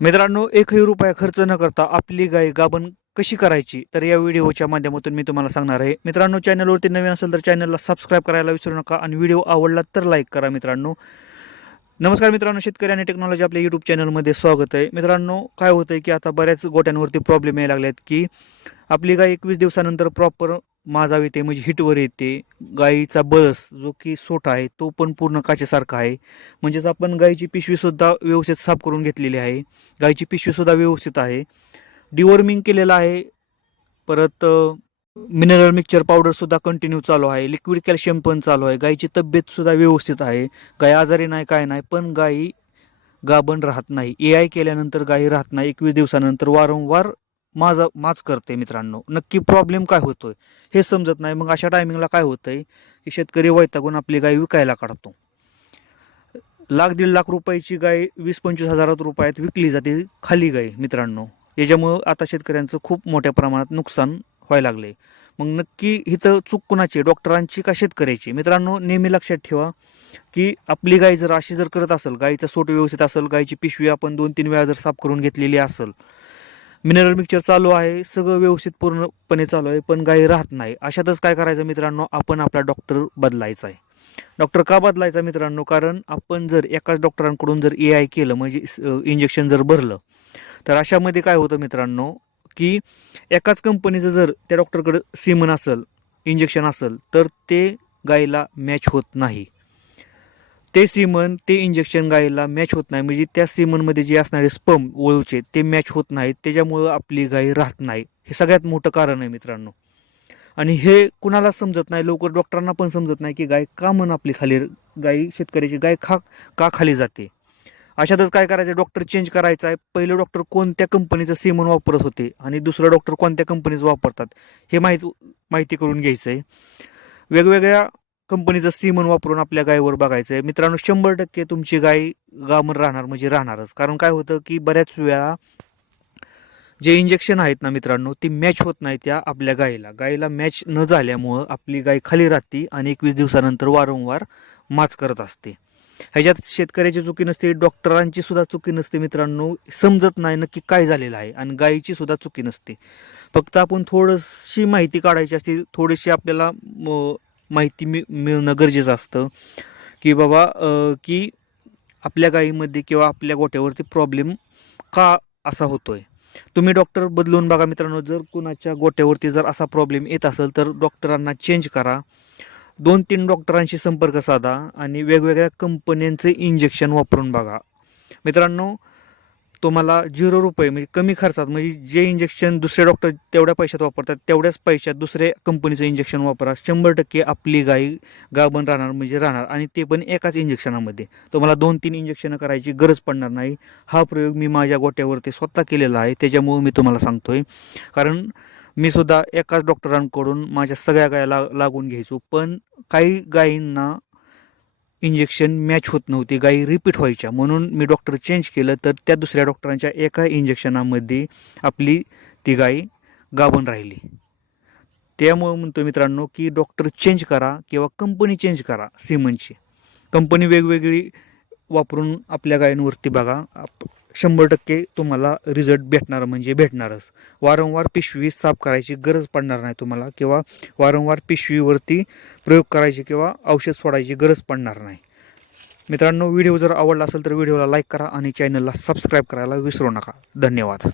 मित्रांनो एकही रुपया खर्च न करता आपली गाय गाभण कशी करायची? तर या व्हिडिओच्या माध्यमातून मी तुम्हाला सांगणार आहे. मित्रांनो चॅनलवरती नवीन असेल तर चॅनलला सबस्क्राईब करायला विसरू नका आणि व्हिडिओ आवडला तर लाईक करा मित्रांनो. नमस्कार मित्रांनो शेतकरी आणि टेक्नॉलॉजी आपल्या यूट्यूब चॅनलमध्ये स्वागत आहे. मित्रांनो काय होतं आहे की आता बऱ्याच गोट्यांवरती प्रॉब्लेम यायला लागले आहेत की आपली गाय एकवीस दिवसानंतर प्रॉपर माझा येते म्हणजे हिटवर येते गाईचा बरस जो की सोटा आहे तो पण पूर्ण काचेसारखा आहे. म्हणजेच आपण गाईची पिशवीसुद्धा व्यवस्थित साफ करून घेतलेली आहे. गाईची पिशवीसुद्धा व्यवस्थित आहे. डिवॉर्मिंग केलेलं आहे. परत मिनरल मिक्सचर पावडरसुद्धा कंटिन्यू चालू आहे. लिक्विड कॅल्शियम पण चालू आहे. गाईची तब्येतसुद्धा व्यवस्थित आहे. गाय आजारी नाही काय नाही पण गाई गाभण राहत नाही. ए आय केल्यानंतर गाई राहत नाही. एकवीस दिवसानंतर वारंवार माझा माच करते मित्रांनो. नक्की प्रॉब्लेम काय होतोय? हे समजत नाही. मग अशा टायमिंगला काय होतंय? की शेतकरी वैतागून आपली गाय विकायला काढतो. लाख दीड लाख रुपयाची गाय वीस पंचवीस हजारात रुपयात विकली जाते खाली गाय मित्रांनो. याच्यामुळं आता शेतकऱ्यांचं खूप मोठ्या प्रमाणात नुकसान व्हायला लागले मग नक्की इथं चूक कुणाची? डॉक्टरांची का शेतकऱ्याची? मित्रांनो नेहमी लक्षात ठेवा की आपली गाय जर अशी जर करत असेल गायीचा सोट व्यवस्थित असेल गायची पिशवी आपण दोन तीन वेळा जर साफ करून घेतलेली असेल मिनरल मिक्सचर चालू आहे सगळं व्यवस्थित पूर्णपणे चालू आहे पण गाई राहत नाही. अशातच काय करायचं मित्रांनो आपण आपला डॉक्टर बदलायचा आहे. डॉक्टर का बदलायचा मित्रांनो? कारण आपण जर एकाच डॉक्टरांकडून जर ए आय केलं म्हणजे इंजेक्शन जर भरलं तर अशामध्ये काय होतं मित्रांनो की एकाच कंपनीचं जर त्या डॉक्टरकडं सिमन असेल इंजेक्शन असेल तर ते गायीला मॅच होत नाही. ते सिमन ते इंजेक्शन गायीला मॅच होत नाही. म्हणजे त्या सिमनमध्ये जे असणारे स्पम वळूचे ते मॅच होत नाहीत. त्याच्यामुळं आपली गाय राहत नाही. हे सगळ्यात मोठं कारण आहे मित्रांनो. आणि हे कुणाला समजत नाही लवकर डॉक्टरांना पण समजत नाही की गाय का म्हण आपली खाली गाई शेतकऱ्याची गाय खा का खाली जाते? अशातच काय करायचं? डॉक्टर चेंज करायचा आहे. पहिले डॉक्टर कोणत्या कंपनीचं सिमन वापरत होते? आणि दुसरं डॉक्टर कोणत्या कंपनीचं वापरतात? हे माहिती माहिती करून घ्यायचं आहे वेगवेगळ्या कंपनीचं सिमन वापरून आपल्या गायीवर बघायचं आहे मित्रांनो शंभर टक्के तुमची गाय गामर राहणार म्हणजे राहणारच. कारण काय होतं की बऱ्याच वेळा जे इंजेक्शन आहेत ना मित्रांनो ती मॅच होत नाही त्या आपल्या गायीला. गायीला मॅच न झाल्यामुळं आपली गाय खाली राहते आणि एकवीस दिवसानंतर वारंवार माच करत असते. ह्याच्यात शेतकऱ्याची चुकी नसते डॉक्टरांची सुद्धा चुकी नसते मित्रांनो. समजत नाही नक्की काय झालेलं आहे आणि गायीची सुद्धा चुकी नसते. फक्त आपण थोडीशी माहिती काढायची असते थोडीशी आपल्याला माहिती मि मिळणं गरजेचं असतं. की बाबा की आपल्या गायीमध्ये किंवा आपल्या गोट्यावरती प्रॉब्लेम का असा होतो आहे तुम्ही डॉक्टर बदलून बघा मित्रांनो जर कुणाच्या गोट्यावरती जर असा प्रॉब्लेम येत असेल तर डॉक्टरांना चेंज करा. दोन तीन डॉक्टरांशी संपर्क साधा आणि वेगवेगळ्या कंपन्यांचे इंजेक्शन वापरून बघा. मित्रांनो तुम्हाला झिरो रुपये म्हणजे कमी खर्चात म्हणजे जे इंजेक्शन दुसरे डॉक्टर तेवढ्या पैशात वापरतात तेवढ्याच पैशात दुसऱ्या कंपनीचं इंजेक्शन वापरा. शंभर टक्के आपली गाई गाभण राहणार म्हणजे राहणार. आणि ते पण एकाच इंजेक्शनामध्ये तुम्हाला दोन तीन इंजेक्शनं करायची गरज पडणार नाही. हा प्रयोग मी माझ्या गोट्यावरती स्वतः केलेला आहे. त्याच्यामुळं मी तुम्हाला सांगतोय. कारण मी सुद्धा एकाच डॉक्टरांकडून माझ्या सगळ्या गायला लागून घ्यायचो. पण काही गायींना इंजेक्शन मॅच होत नव्हती गाई रिपीट व्हायच्या. म्हणून मी डॉक्टर चेंज केलं तर त्या दुसऱ्या डॉक्टरांच्या एका इंजेक्शनामध्ये आपली ती गाय गाभून राहिली. त्यामुळं म्हणतो मित्रांनो की डॉक्टर चेंज करा किंवा कंपनी चेंज करा सिमनची कंपनी वेगवेगळी वापरून आपल्या गायींवरती बघा शंभर टक्के तुम्हाला रिझल्ट भेटणार म्हणजे भेटणारच. वारंवार पिशवी साफ करायची गरज पडणार नाही तुम्हाला किंवा वारंवार पिशवीवरती प्रयोग करायची किंवा औषध सोडायची गरज पडणार नाही. मित्रांनो व्हिडिओ जर आवडला असेल तर व्हिडिओला लाईक करा आणि चॅनलला सबस्क्राईब करायला विसरू नका. धन्यवाद.